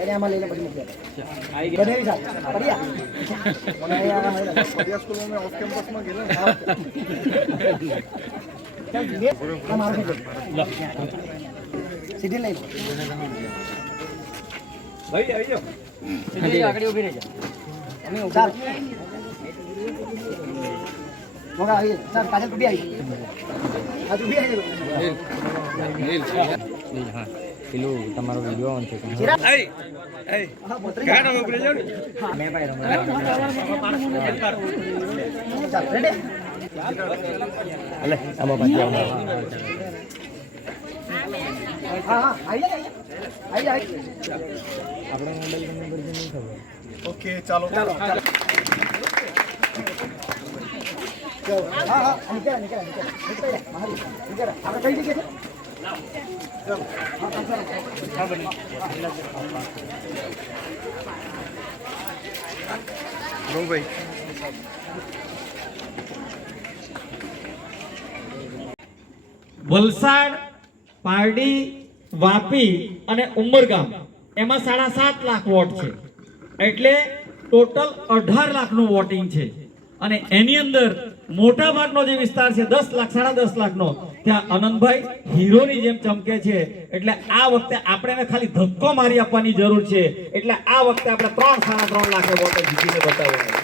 એને આમાં લઈને પછી મૂકી. સાહેબ. પડ્યા? સ્કૂલમાં મેં ઓફ કેમ્પસમાં ગયેલો સીધી આગળ રહેજો. અમે મોગા આવી જાઓ. કાજલ ઊભી આવી. હા, આવી. પેલું તમારો વીડિયો ઓન છે ઓકે ચાલો. ચાલો. હા હા નીકળે નીકળે નીકળે નીકળે મહાદેવ નીકળે આપણે કઈ જગ્યાએ વલસાડ, પારડી, વાપી અને ઉમરગામ. એમાં સાડા સાત લાખ વોટ છે. એટલે ટોટલ અઢાર લાખનું વોટિંગ છે. અને એની અંદર મોટા ભાગનો જે વિસ્તાર છે, દસ લાખ, સાડા દસ લાખનો ત્યાં આનંદભાઈ હીરોની જેમ ચમકે છે. એટલે આ વખતે આપણે ખાલી ધક્કો મારી આપવાની જરૂર છે. એટલે આ વખતે આપણે ત્રણ સાડા ત્રણ લાખે વોટે જીતીને બતાવવાનું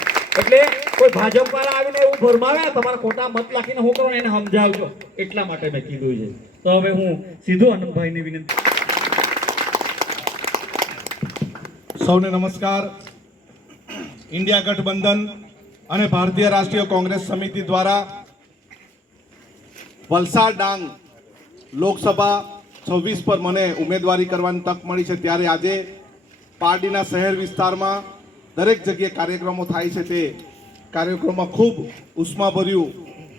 એટલે કોઈ ભાજપ વાળા આવીને એવું ભરમાવે તમારા ખોટા મત લાખીને હું કરો એને સમજાવજો. એટલા માટે મેં કીધું છે. તો હવે હું સીધું આનંદભાઈને વિનંતી સૌને નમસ્કાર. ઇન્ડિયા ગઠબંધન અને ભારતીય રાષ્ટ્રીય કોંગ્રેસ સમિતિ દ્વારા વલસાડ ડાંગ લોકસભા છવ્વીસ પર મને ઉમેદવારી કરવાની તક મળી છે. ત્યારે આજે પારડીના શહેર વિસ્તારમાં દરેક જગ્યાએ કાર્યક્રમો થાય છે તે કાર્યક્રમમાં ખૂબ ઉષ્માભર્યું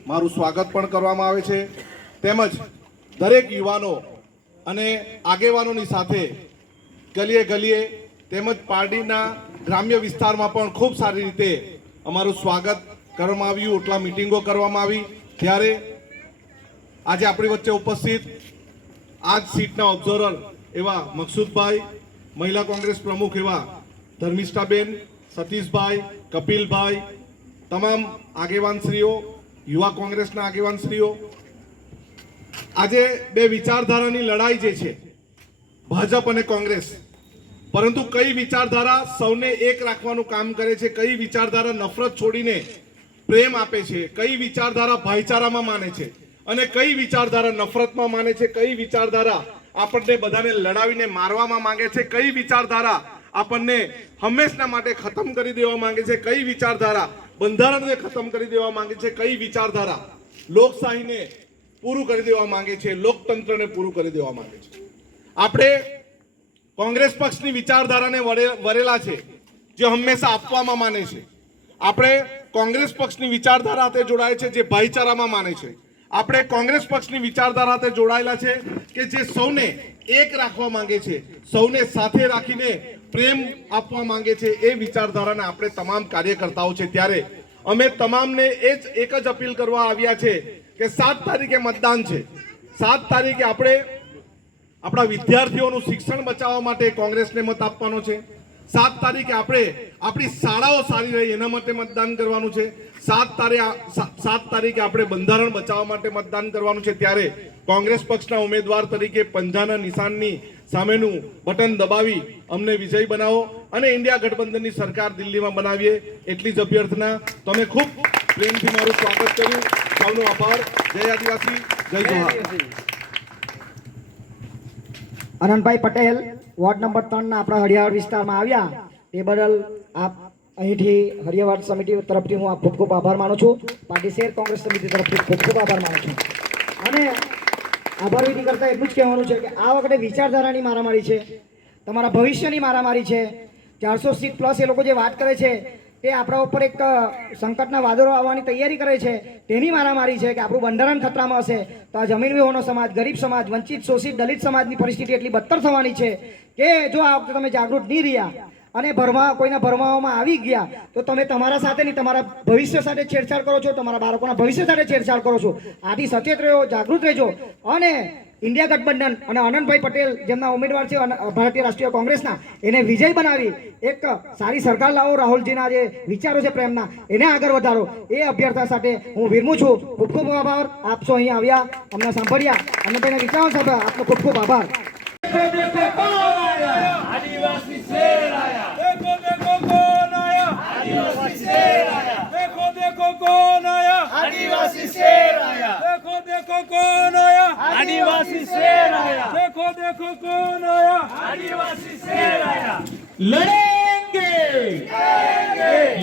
મારું સ્વાગત પણ કરવામાં આવે છે. તેમજ દરેક યુવાનો અને આગેવાનોની સાથે ગલીએ ગલીએ તેમજ પારડીના ગ્રામ્ય વિસ્તારમાં પણ ખૂબ સારી રીતે અમારું સ્વાગત કરવામાં આવ્યું. એટલા મિટિંગો કરવામાં આવી. ત્યારે આજે આપણી વચ્ચે ઉપસ્થિત આ જ સીટના ઓબ્ઝર્વર એવા મકસુદભાઈ, મહિલા કોંગ્રેસ પ્રમુખ એવા ધર્મિષ્ઠાબેન, સતીશભાઈ, કપિલભાઈ, તમામ આગેવાનશ્રીઓ, યુવા કોંગ્રેસના આગેવાનશ્રીઓ. આજે બે વિચારધારાની લડાઈ જે છે, ભાજપ અને કોંગ્રેસ, પરંતુ કઈ વિચારધારા સૌને એક રાખવાનું કામ કરે છે, કઈ વિચારધારા નફરત છોડીને પ્રેમ આપે છે, કઈ વિચારધારા ભાઈચારામાં માને છે અને કઈ વિચારધારા નફરતમાં માને છે, કઈ વિચારધારા આપણને બધાને લડાવીને મારવામાં માંગે છે, કઈ વિચારધારા આપણને હંમેશના માટે ખતમ કરી દેવા માંગે છે, કઈ વિચારધારા બંધારણને ખતમ કરી દેવા માંગે છે, કઈ વિચારધારા લોકશાહીને પૂરું કરી દેવા માંગે છે, લોકતંત્રને પૂરું કરી દેવા માંગે છે. આપણે કોંગ્રેસ પક્ષની વિચારધારાને વરે- વરેલા છે, જે હંમેશા આપવામાં માને છે. આપણે કોંગ્રેસ પક્ષની વિચારધારા સાથે જોડાય છે, જે ભાઈચારામાં માને છે. આપણે કોંગ્રેસ પક્ષની વિચારધારા જોડાયેલા છે કે જે સૌને એક રાખવા માંગે છે, સૌને સાથે રાખીને પ્રેમ આપવા માંગે છે એ વિચારધારાને આપણે તમામ કાર્યકર્તાઓ છે. ત્યારે અમે તમામને એ જ એક જ અપીલ કરવા આવ્યા છે કે સાત તારીખે મતદાન છે. સાત તારીખે આપણે આપણા વિદ્યાર્થીઓનું શિક્ષણ બચાવવા માટે કોંગ્રેસને મત આપવાનો છે. સાત તારીખે આપણે આપણી શાળાઓ સારી રહી, એના માટે મતદાન કરવાનું છે. સાત તારીખ સાત તારીખે આપણે બંધારણ બચાવવા માટે મતદાન કરવાનું છે. ત્યારે કોંગ્રેસ પક્ષના ઉમેદવાર તરીકે પંજાના નિશાનની સામેનું બટન દબાવી અમને વિજય બનાવો અને ઇન્ડિયા ગઠબંધનની સરકાર દિલ્હીમાં બનાવીએ એટલી જ અભ્યર્થના. તમે ખૂબ પ્રેમથી મારું સ્વાગત કર્યું સૌનો આભાર. જય આદિવાસી, જય જોહાર આનંદભાઈ પટેલ, વોર્ડ નંબર ત્રણના આપણા હરિયાળ વિસ્તારમાં આવ્યા. તે બદલ આપ અહીંથી હરિયાવાડ સમિતિ તરફથી હું ખૂબ ખૂબ આભાર માનું છું. પાર્ટી શેર કોંગ્રેસ સમિતિ તરફથી ખૂબ ખૂબ આભાર માનું છું. અને આભાર વિધિ કરતાં એટલું જ કહેવાનું છે કે આ વખતે વિચારધારાની મારામારી છે. તમારા ભવિષ્યની મારામારી છે. ચારસો સીટ પ્લસ એ લોકો જે વાત કરે છે તે આપણા ઉપર એક સંકટના વાદળો આવવાની તૈયારી કરે છે. તેની મારામારી છે કે આપણું બંધારણ ખતરામાં હશે. તો આ જમીન વિહોનો સમાજ, ગરીબ સમાજ, વંચિત, શોષિત, દલિત સમાજની પરિસ્થિતિ એટલી બદતર થવાની છે કે જો આ વખતે તમે જાગૃત નહીં રહ્યા અને ભરમા કોઈના ભરમાઓમાં આવી ગયા, તો તમે તમારા સાથે નહીં, તમારા ભવિષ્ય સાથે છેડછાડ કરો છો, તમારા બાળકોના ભવિષ્ય સાથે છેડછાડ કરો છો. આથી સચેત રહ્યો, જાગૃત રહેજો. અને ઇન્ડિયા ગઠબંધન અને આનંદભાઈ પટેલ જેમના ઉમેદવાર છે ભારતીય રાષ્ટ્રીય કોંગ્રેસના, એને વિજય બનાવી. એક સારી સરકાર લાવો, રાહુલજીના જે વિચારો છે પ્રેમના, એને આગળ વધારો. એ અભ્યર્થના સાથે હું વિરમું છું. ખૂબ ખૂબ આભાર. આપશો અહીં આવ્યા, અમને સાંભળ્યા. અને તેના વિચારો સાંભળ્યા આપનો ખૂબ ખૂબ આભાર. देखो देखो कौन आया आदिवासी शेर आया देखो देखो कौन आया आदिवासी शेर आया देखो देखो कौन आया आदिवासी शेर आया देखो देखो कौन आया आदिवासी शेर आया लड़ेंगे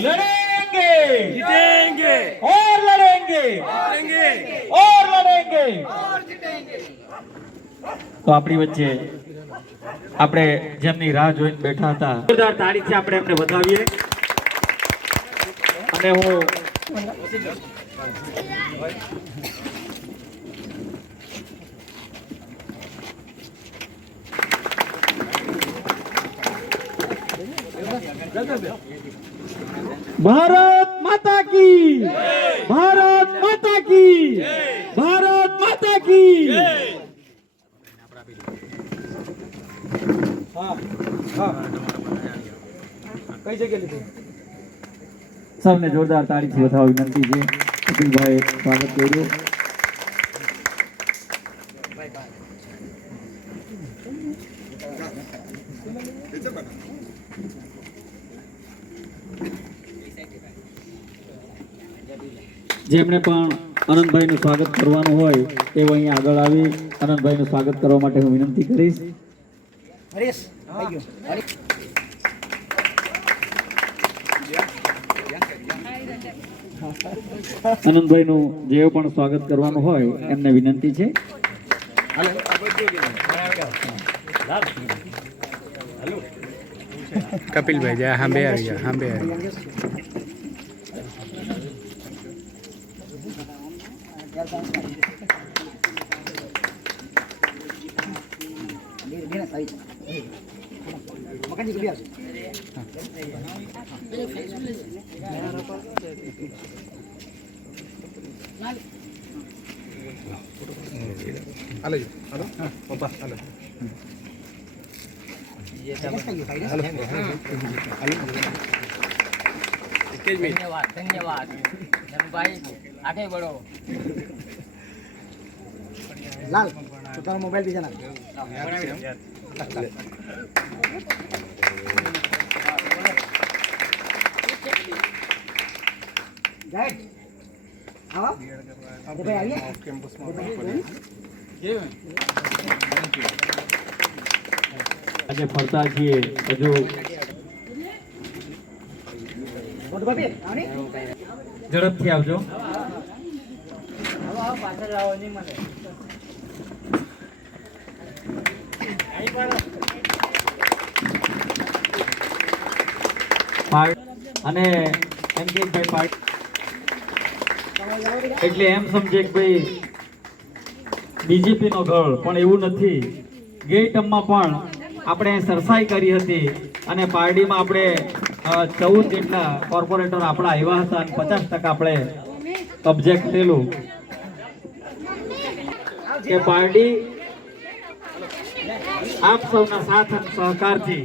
लड़ेंगे जीतेंगे और लड़ेंगे जीतेंगे और लड़ेंगे તો આપણી વચ્ચે આપણે જેમની રાહ જોઈને બેઠા હતા. જોરદાર તાળીથી આપણે એમને વધાવીએ. અને હું ભારત માતા કી! ભારત માતા કી! ભારત માતા કી! સૌને જોરદાર તાળીથી વધાવવા વિનંતી છે. અતુલભાઈ સ્વાગત કર્યું. જેમણે પણ અનંતભાઈનું સ્વાગત કરવાનું હોય, તેઓ અહીંયા આગળ આવી અનંતભાઈનું સ્વાગત કરવા માટે હું વિનંતી કરીશ. હરીશ થઈ ગયું. આનંદભાઈનું જે પણ સ્વાગત કરવાનું હોય એમને વિનંતી છે. કપિલભાઈ જા હાંબે આવી જા હાંબે આવી. જા. ધન્યવાદ ધન્યવાદ. ધનુભાઈ આગળ બળો લાલ તો તારો મોબાઈલ બીજા નાખ ગાઈડ. આવો. ભાઈ આવીએ. આજે ફરતા છીએ હજુ. ઝડપથી આવજો. પાર્ટ- અને એમ કે ભાઈ પાર્ટ એટલે એમ સમજે કે ભાઈ બીજેપી નો ગઢ પણ એવું નથી. ગઈ ટર્મમાં પણ આપણે સરસાઈ કરી હતી અને પાર્ટીમાં આપણે ચૌદ જેટલા કોર્પોરેટર આપણા આવ્યા હતા અને પચાસ ટકા આપણે ઓબ્જેક્ટ થયેલું. કે પાર્ટી આપ સૌના સાથ અને સહકારથી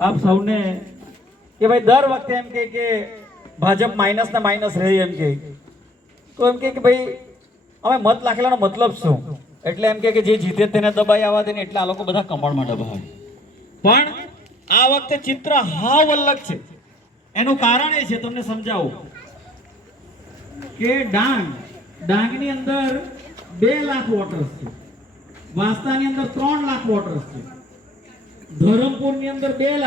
આપ સૌને કે ભાઈ દર વખતે એમ કે કે ભાજપ માઇનસ ને માઇનસ રહે એમ કે તો એમ કે ભાઈ, અમે મત લાખેલાનો મતલબ શું? એટલે એમ કે જે જીતે તેને દબાઈ આવવા દે ને એટલે આ લોકો બધા કમળમાં દબાવે પણ આ વખતે ચિત્ર હાવ અલગ છે. એનું કારણ એ છે, તમને સમજાવું. કે ડાંગ, ડાંગની અંદર બે લાખ વોટર્સ છે. વાસ્તાની અંદર ત્રણ લાખ વોટર્સ છે. ધરમપુરની અંદર બે